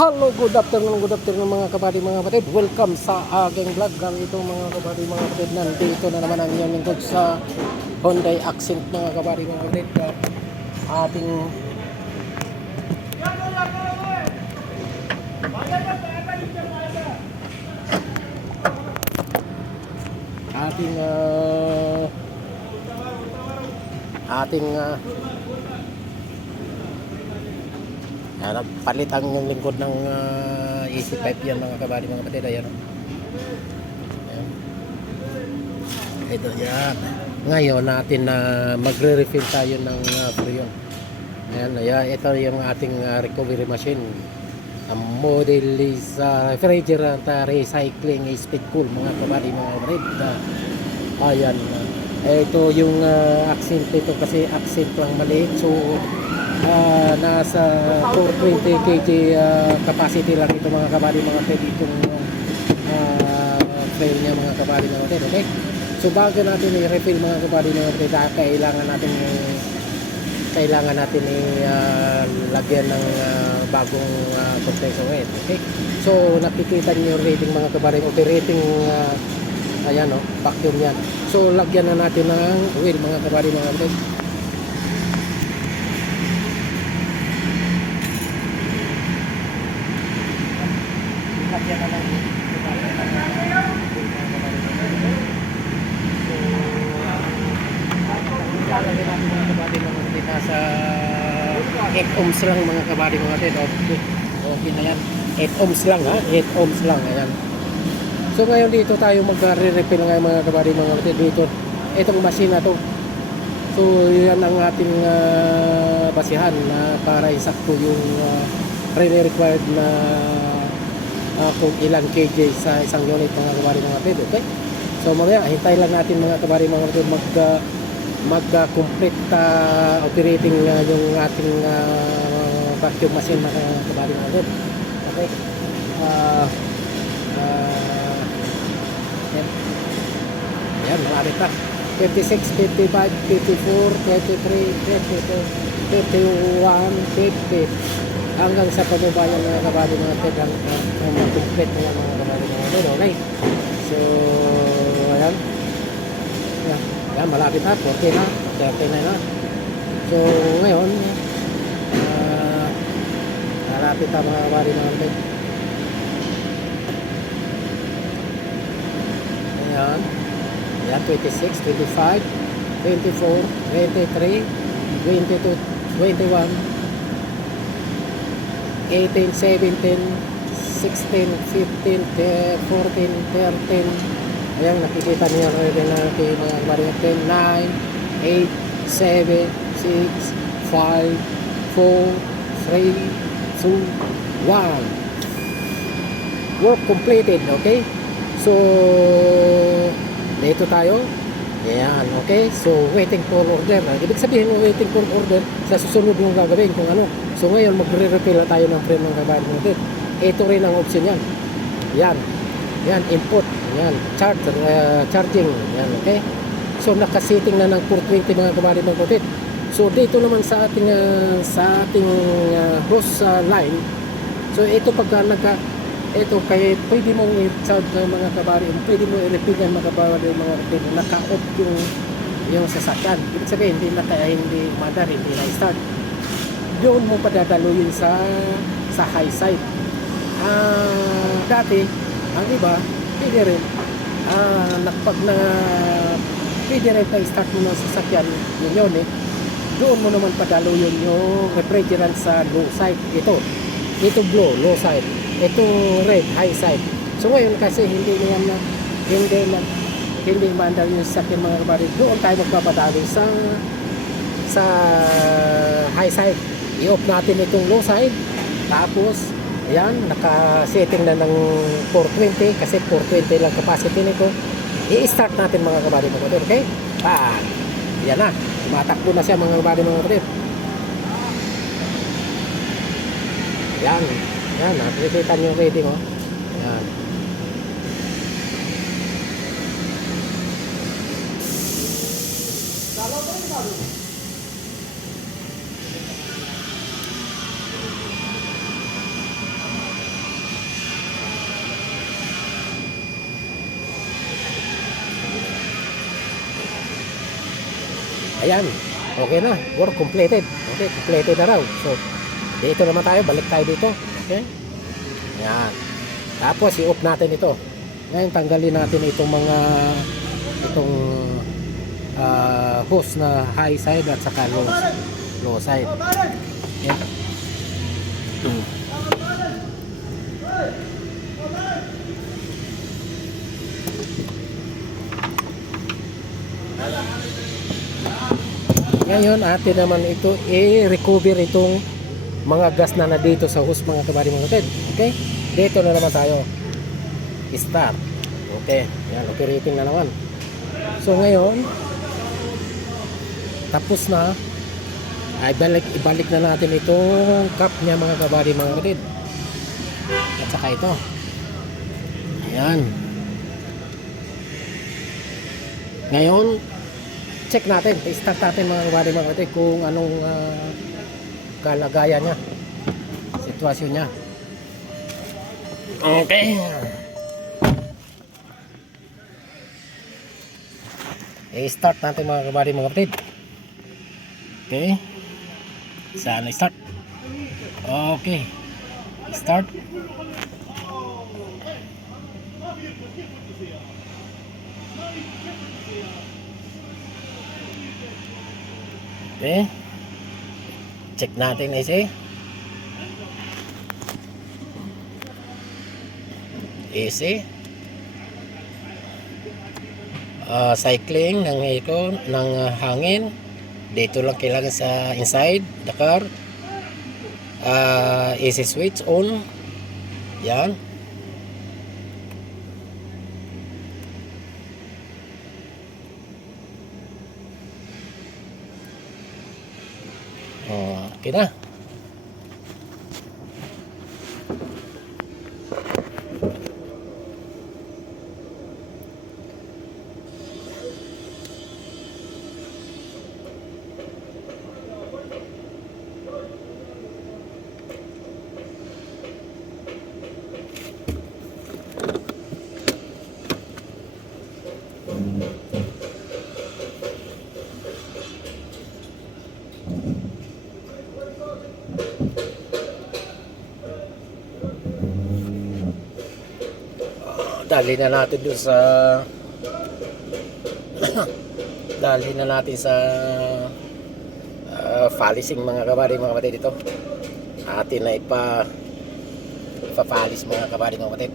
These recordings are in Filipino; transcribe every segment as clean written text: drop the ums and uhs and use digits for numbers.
Hello, good afternoon mga kabady mga kapatid. Welcome sa aking vlog. Ganito mga kabady mga kapatid, nandito na naman ang inyong lingkod sa Hyundai Accent mga kabady mga kapatid. Ating ating ating palit ang yung lingkod ng AC5 yan mga kabady mga kapatid. Ayan. Ayan. Ito yan. Ngayon natin na magre-refill tayo ng freon. Ayan, ayan. Ito yung ating recovery machine. Ang model is refrigerant recycling speed cool mga kabady mga kapatid. Ayan. Ito yung accent ito kasi accent lang maliit. So nasa 420 kg capacity lang ito mga kabady mga kapatid, itong frame niya mga kabady mga kapatid. Okay, so bago natin i-refill mga kabady mga kapatid, kailangan natin lagyan ng bagong compressor oil. Okay, so nakikita niyo yung rating mga kabady, okay, rating ayan o, vacuum yan. So lagyan na natin ng oil mga kabady mga kapatid. Nasa 8 ohms lang mga kabady mga kapatid. Okay na yan, 8 ohms lang ha, 8 ohms lang. Ayan. So ngayon dito tayo magre-refill ngayon mga kabady mga kapatid. Dito, itong machine na to, so yan ang ating basihan na para isakto yung required na kung ilang kg sa isang unit mga kabady mga kapatid. Okay, so mamaya hintay lang natin mga kabady mga kapatid mag-complete operating yung ating vacuum machine mga kabady mga kapatid. Okay, yan, malapit na. 56, 55, 54, 23, 22, 51, 50 hanggang sa pababa yung mga kabady mga kapatid, ang complete ng mga kabady mga kapatid. Okay, so ayan, yan, malapit na, 40 na, 39 na. So ngayon malapit na mga kabady mga kapatid. Ayan, yan, 26, 25, 24, 23, 22, 21, 18, 17, 16, 15, 14, 13. Ayan, nakikita niyo rin natin mga kabady mga 10, 9, 8, 7, 6, 5, 4, 3, 2, 1. Work completed. Okay, so dito tayo. Ayan, okay, so waiting for order. Ibig sabihin mo waiting for order, sa susunod mong gagawin kung ano. So ngayon magre-refill na tayo ng frame ng kabady natin. Ito rin ang option yan. Yan, yan, input. Yan, charging. Yan, okay. So nakasetting na ng 420 mga kabady mga kapatid. So dito naman sa ating hose line. So ito pagka ito kay pwede mong i-charge ng mga kabady, pwede mo i-refill ng mga kabady mga kapatid, naka-off yung sasakyan. Ibig sabihin hindi madar, hindi na-start. Doon mo padadaluyin sa high side. Dati ang iba pwede rin pwede rin start mo ng sasakyan yun doon mo naman padaluyin yung refrigerant sa low side. Ito blue, low side. Ito red, high side. So ngayon kasi hindi maandar yung sasakyan mga kabady, doon tayo magpapadalo sa high side. I-off natin itong low side. Tapos ayan, naka-setting na ng 420 kasi 420 lang capacity nito. I-start natin mga kabady mga kapatid. Okay, yan na, tumatakbo na siya mga kabady mga kapatid. Yan, yan, nakikita nyo yung rating oh. Yan. Ayan. Okay na. Work completed. Okay, completed na raw. So, dito naman tayo. Balik tayo dito. Okay. Ayan. Tapos, i-off natin ito. Ngayon, tanggalin natin itong mga hose na high side at saka low side. Okay. Ngayon, atin naman ito i-recover itong mga gas na dito sa hose, mga kabady mga kapatid. Okay? Dito na naman tayo. Start. Okay. Yan, operating na naman. So ngayon, tapos na. Ay ibalik na natin itong cap niya, mga kabady mga kapatid. At saka ito. Ayan. Ngayon, check natin, start natin mga kabady mga kapatid kung anong kalagayan niya, sitwasyon niya. Okay. I-start natin mga kabady mga kapatid. Okay. Saan na-start? Okay. Start. Okay. Check natin AC. AC. Cycling ng hangin. Dito lang kailangan sa inside the car. AC switch on. Yan. Okay na. Dali na natin doon sa dali na natin sa falising mga kabady dito. Atin na ipapalis mga kabady mga kapatid.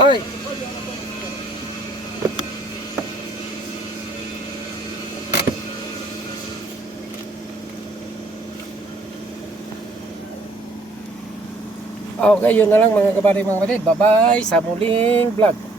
Ay. Okay, yun na lang mga kabady mga kapatid. Bye-bye sa muling vlog.